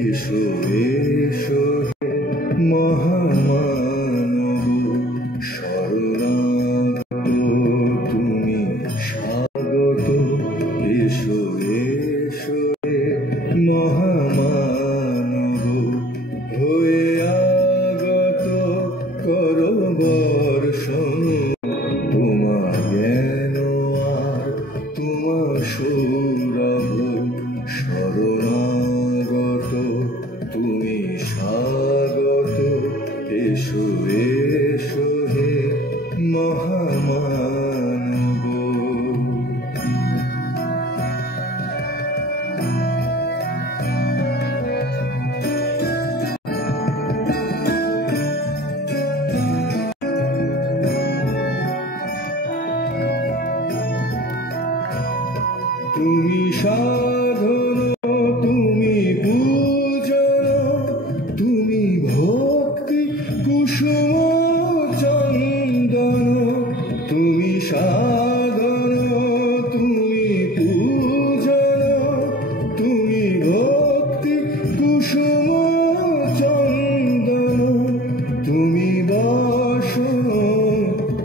এসো এসো হে মহামানব শরণাগত তুমি স্বাগত এসো এসো হে মহামানব হয়ে আগত করো বর্ষণ তোমার জ্ঞান আর তোমার সৌরভ শরণাগত তুমি স্বাগত এসো এসো হে মহামানব তুমি সাধন তুমি পূজন তুমি ভক্তি কুসুম চন্দন তুমি সাধন তুমি পূজন তুমি ভক্তি কুসুম চন্দন তুমি দর্শন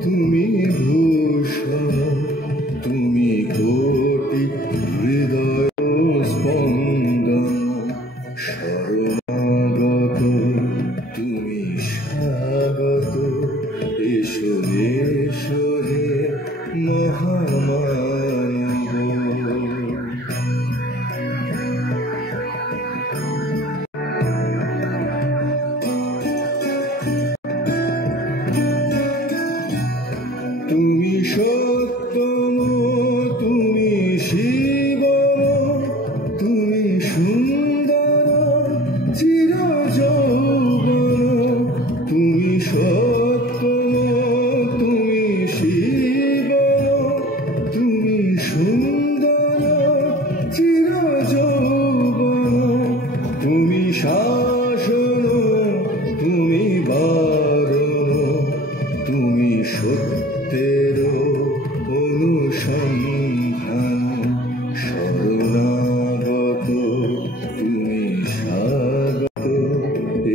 তুমি ভূষণ তুমি কোটি হৃদয় স্পন্দন শরণাগত তুমি স্বাগত এসো এসো হে মহামানব তুমি সত্যম তুমি শিবম তুমি সুন্দর চির যৌবন তুমি সত্যম তুমি শিবম তুমি সুন্দর চির যৌবন তুমি শাসন তুমি বারণ তুমি সত্যের অনুসন্ধান শরণাগত তুমি স্বাগত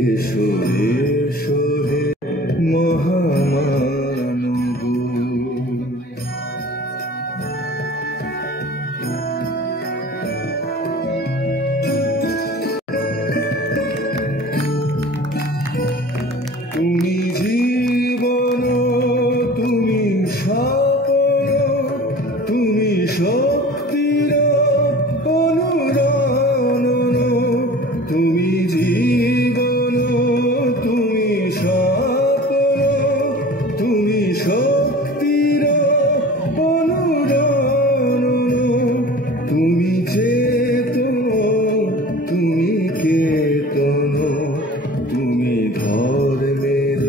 এসো এসো হে মহামানব তুমি জীবন তুমি স্বপ্ন তুমি শক্তির অনুরণন তুমি জীবন তুমি স্বপ্ন তুমি শক্তির অনুরণন তুমি চেতন তুমি কেতন তুমি ধর্মের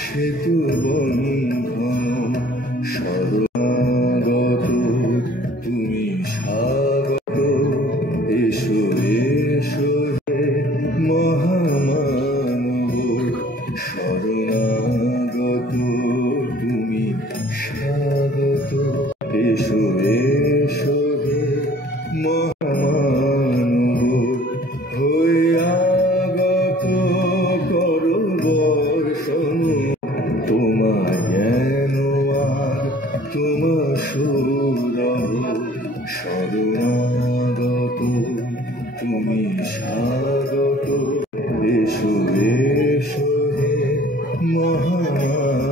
সেতু বন্ধন শরণাগত তুমি স্বাগত এসো এসো হে মহামানব শরণাগত তুমি স্বাগত এসো এসো হে মহামানব হয়ে আগত করো বর্ষণ তোমার জ্ঞান আর তোমার সৌরভ শরণাগত তুমি স্বাগত এসো এসো হে মহামানব